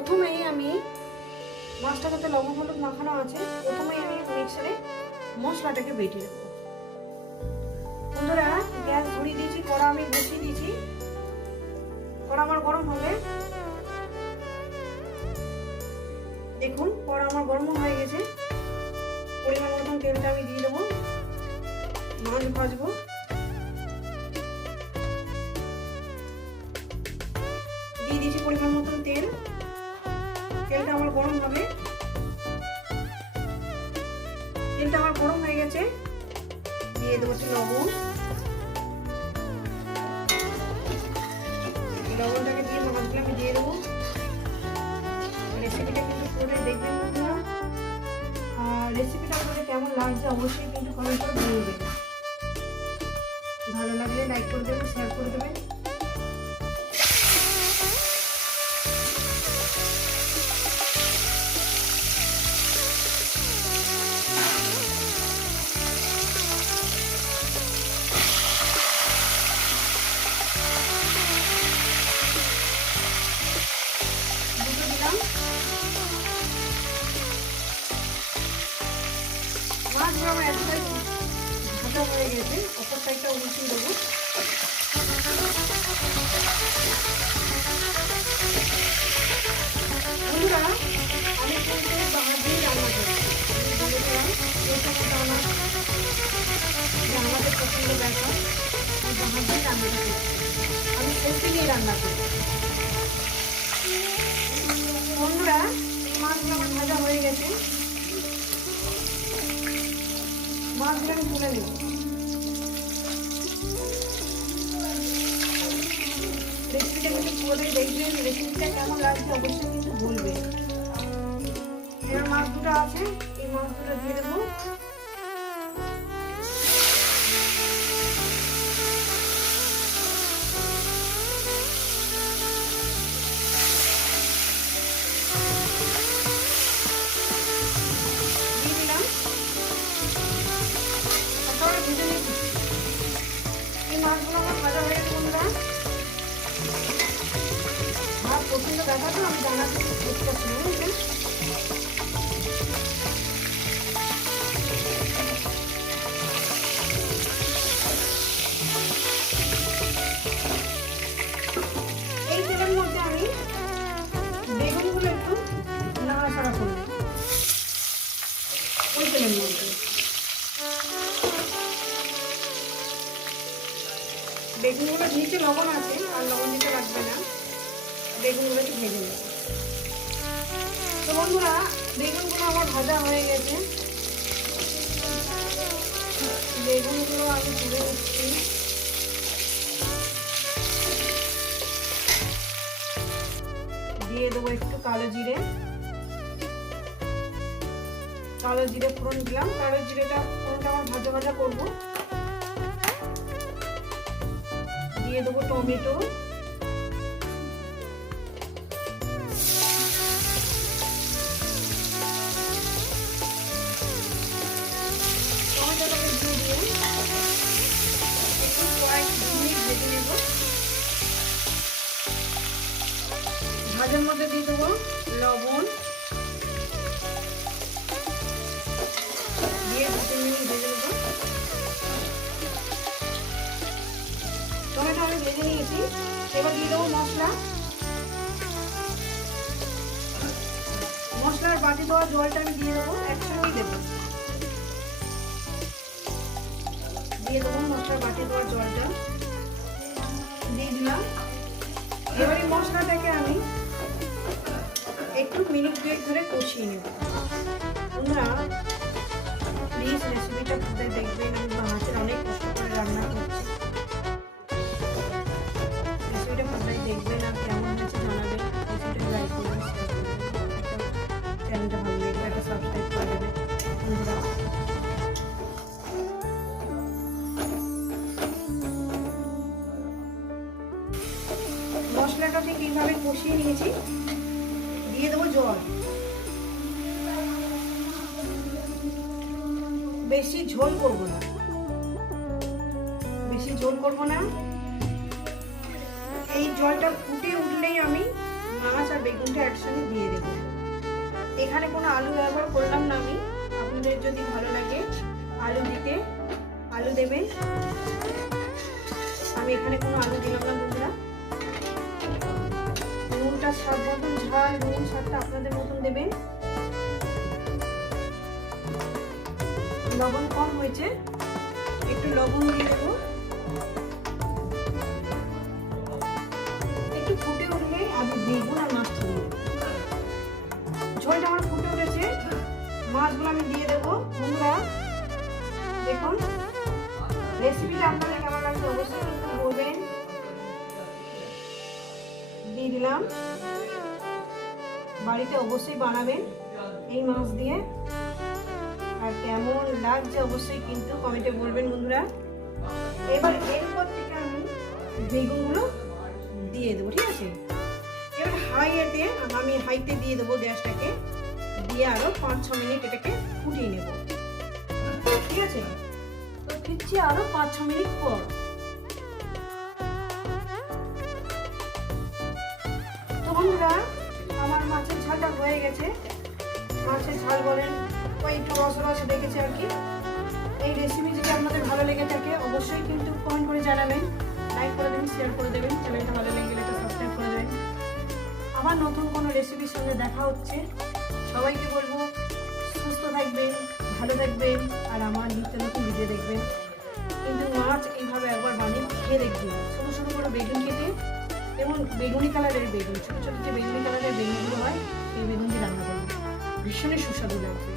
প্রথমেই আমি মাছটা যাতে লবণ হলুদ মাখানো আছে, প্রথমেই আমি মিক্সারে মশলাটাকে বেটে নেব। বন্ধুরা, গ্যাস ধরিয়ে দিয়েছি, কড়া আমি বসিয়ে দিয়েছি। কড়া আমার গরম হবে। দেখুন, কড়া আমার গরম হয়ে গেছে। পরিমাণ মতন তেলটা আমি দিয়ে দেবো। মাছ ভাজবো। দিয়ে দিয়েছি পরিমাণ মতন তেলটা আমার গরম হবে। তেলটা আমার গরম হয়ে গেছে। দিয়ে দেবো একটু লবণ। লবণটাকে দিয়ে মাছগুলো আমি দিয়ে দেবো। রেসিপিটা কিন্তু করে দেখবেন বন্ধুরা। আর রেসিপিটা আপনাদের কেমন লাগছে অবশ্যই কিন্তু কমেন্ট করে বলবেন ভালো লাগলে লাইক করে দেবেন শেয়ার মাছগুলো আমার হয়ে গেছে অপর সাইডটা উল্টিয়ে দেবো বন্ধুরা আমি কিন্তু দিয়ে রান্না করছি বলেছিলাম যে সমস্ত আমার যে দিয়ে রান্নাটা করছি আমি সত্যি নিয়ে রান্না করি বন্ধুরা মাছগুলো ভাজা হয়ে গেছে। মাছগুলো আমি তুলে নেব রেসিপিটা দেখবেন রেসিপিটা কেমন লাগছে অবশ্যই কিন্তু মাছ দুটো আছে, এই মাছ দুটো দিয়ে দেবো। মাছগুলো আমার ভাজা হয়ে বন্ধুরা। ভাত প্রচণ্ড ব্যথা তো আমি জানাতে পারছি বুঝলেন লবণ আছে, আর লবণ দিতে লাগবে না। বেগুনগুলো একটু ভেজে নেব। তো বন্ধুরা, বেগুনগুলো আমার ভাজা হয়ে গেছে। বেগুনগুলো আমি তুলে নিচ্ছি। দিয়ে দেবো একটু কালো জিরে। কালো জিরে ফোড়ন দিলাম। কালো জিরেটা ফোড়নটা আমার ভাজা ভাজা করব। দিয়ে দেবো টমেটো। ভাজার মধ্যে দিয়ে দেবো লবণ। দেবো মশলা। মশলার বাটি দেওয়া জলটা আমি দিয়ে দেবো, একসঙ্গেই দেবো। দিয়ে দেবো মশলার বাটি দেওয়া জলটা। দিয়ে দিলাম। এবার এই মশলাটাকে আমি একটু মিনিট দুয়েক ধরে কষিয়ে নেব। বন্ধুরা প্লিজ রেসিপিটা দেখবেন আমি মাছের অনেক কষ্ট করে রান্না করছি। মশলাটা ঠিক এইভাবে কষিয়ে নিয়েছি। দিয়ে দেবো জল। বেশি ঝোল করব না। বেশি ঝোল করব না। এই জলটা ফুটে উঠলেই আমি মাছ আর বেগুনটা একসঙ্গে দিয়ে দেব। এখানে কোনো আলু ব্যবহার করলাম না আমি। আপনাদের যদি ভালো লাগে আলু দিতে, আলু দেবেন। আমি এখানে কোনো আলু দিলাম না বন্ধুরা। নুনটা স্বাদ মতন ঝাল নুন স্বাদটা আপনাদের মতন দেবেন? লবণ কম হয়েছে, একটু লবণ দিয়ে দেবো। একটু ফুটে উঠলে আমি বেগুন মাছটা দিয়ে দেবো ঝোলটা আমার ফুটে উঠেছে। মাছগুলো আমি দিয়ে দেবো। বন্ধুরা, দেখুন। রেসিপিটা আপনাদের কেমন লাগছে অবশ্যই বলবেন। দিয়ে দিলাম বাড়িতে অবশ্যই বানাবেন এই মাছ দিয়ে। আর কেমন লাগছে অবশ্যই কিন্তু কমেন্টে বলবেন বন্ধুরা। এবার এরপর থেকে আমি বেগুনগুলো দিয়ে দেবো, ঠিক আছে? এবার হাইয়েতে আমি হাইতে দিয়ে দেবো গ্যাসটাকে। দিয়ে আরও পাঁচ ছ মিনিট এটাকে ফুটিয়ে নেব। ঠিক আছে? তো ফিরছি আরও পাঁচ ছ মিনিট পর। ঝালটা হয়ে গেছে। মাছের ঝাল বলেন ওই একটু রস রস দেখেছে আর কি। এই রেসিপি যদি আপনাদের ভালো লেগে থাকে, অবশ্যই কিন্তু কমেন্ট করে জানাবেন লাইক করে দেবেন শেয়ার করে দেবেন চ্যানেলটা ভালো লেগে গেলে সাবস্ক্রাইব করে দেবেন। আবার নতুন কোনো রেসিপির সঙ্গে দেখা হচ্ছে, সবাইকে বলব, সুস্থ থাকবেন, ভালো থাকবেন, আর আমার নিত্য নতুন ভিডিও দেখবেন। কিন্তু মাছ এইভাবে একবার বানিয়ে খেয়ে দেখবেন। ছোটো ছোটো করে বেগুন কেটে এবং বেগুনি কালারের বেগুন, ছোটো ছোটো যে বেগুনি কালারের বেগুনগুলো হয়, সেই বেগুন দিয়ে রান্না করব। ভীষণই সুস্বাদু লাগবে